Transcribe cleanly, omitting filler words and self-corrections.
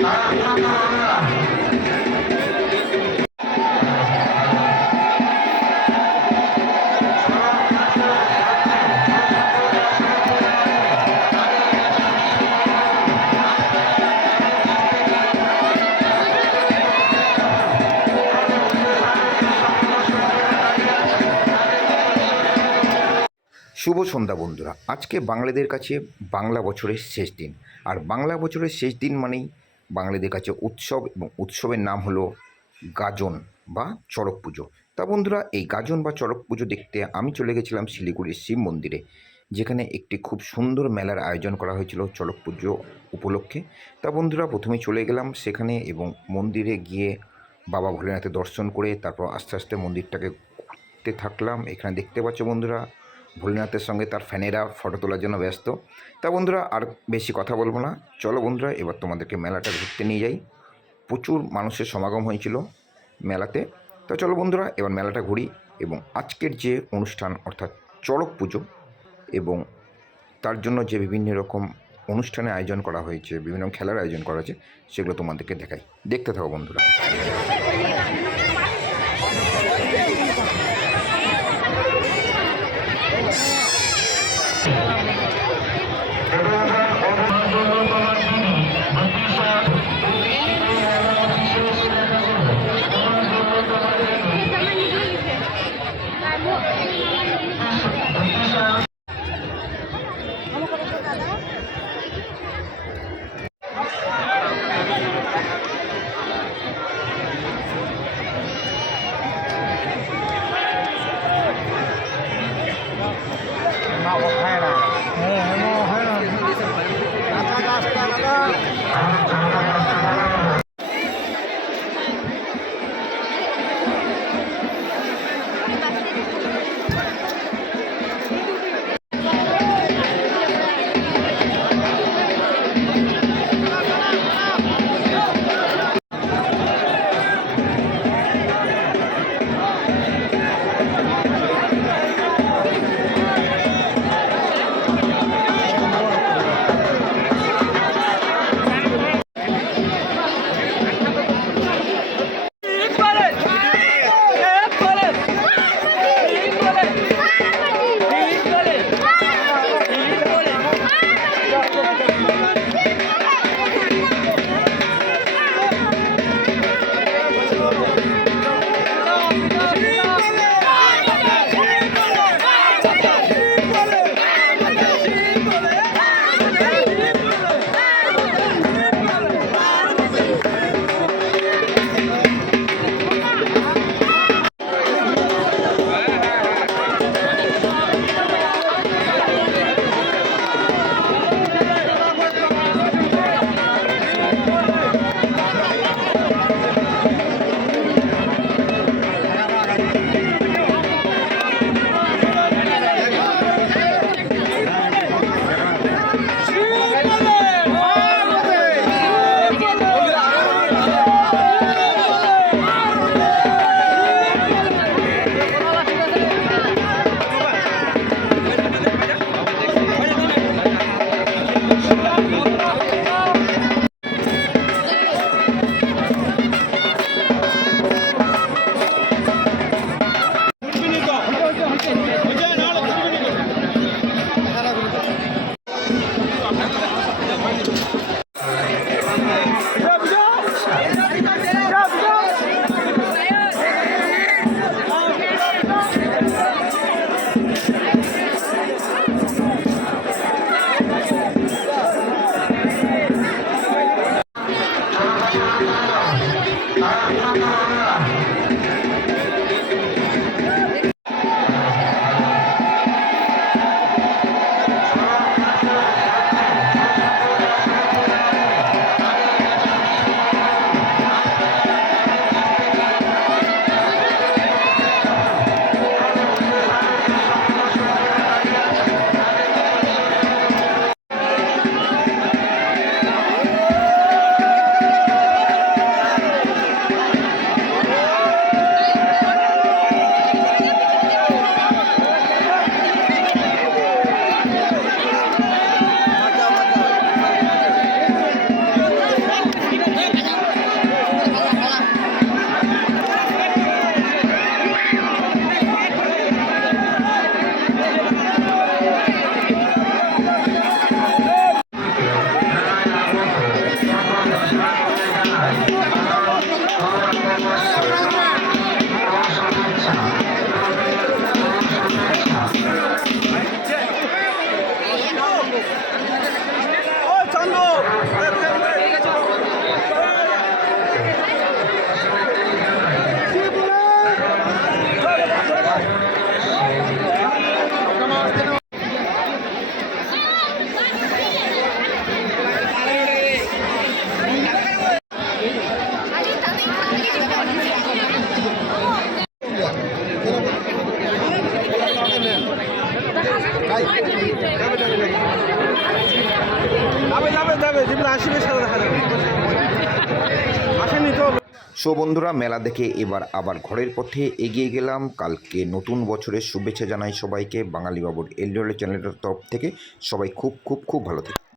শুভ সন্ধ্যা বন্ধুরা। আজকে বাঙালিদের কাছে বাংলা বছরের শেষ দিন, আর বাংলা বছরের শেষ দিন মানেই বাঙালিদের কাছে উৎসব, এবং উৎসবের নাম হলো গাজন বা চড়ক পুজো। তা বন্ধুরা, এই গাজন বা চড়ক পুজো দেখতে আমি চলে গেছিলাম শিলিগুড়ির শিব মন্দিরে, যেখানে একটি খুব সুন্দর মেলার আয়োজন করা হয়েছিল চড়ক পুজো উপলক্ষে। তা বন্ধুরা, প্রথমেই চলে গেলাম সেখানে এবং মন্দিরে গিয়ে বাবা ভোলেনাথের দর্শন করে তারপর আস্তে আস্তে মন্দিরটাকে ঘুরতে থাকলাম। এখানে দেখতে পাচ্ছ বন্ধুরা, ভোলেনাথের সঙ্গে তার ফ্যানেরা ফটো তোলার জন্য ব্যস্ত। তা বন্ধুরা, আর বেশি কথা বলবো না, চলো বন্ধুরা এবার তোমাদেরকে মেলাটা ঘুরতে নিয়ে যাই। প্রচুর মানুষের সমাগম হয়েছিল মেলাতে। তো চলো বন্ধুরা, এবার মেলাটা ঘুরি এবং আজকের যে অনুষ্ঠান অর্থাৎ চড়ক পুজো, এবং তার জন্য যে বিভিন্ন রকম অনুষ্ঠানের আয়োজন করা হয়েছে, বিভিন্ন খেলার আয়োজন করা হয়েছে, সেগুলো তোমাদেরকে দেখাই। দেখতে থাকো বন্ধুরা। সো বন্ধুরা, মেলা দেখে এবার আবার ঘরের পথে এগিয়ে গেলাম। কালকে নতুন বছরের শুভেচ্ছা জানাই সবাইকে বাঙালি বাবুর এলডোলে চ্যানেলের তরফ থেকে। সবাই খুব খুব খুব ভালো থাকে।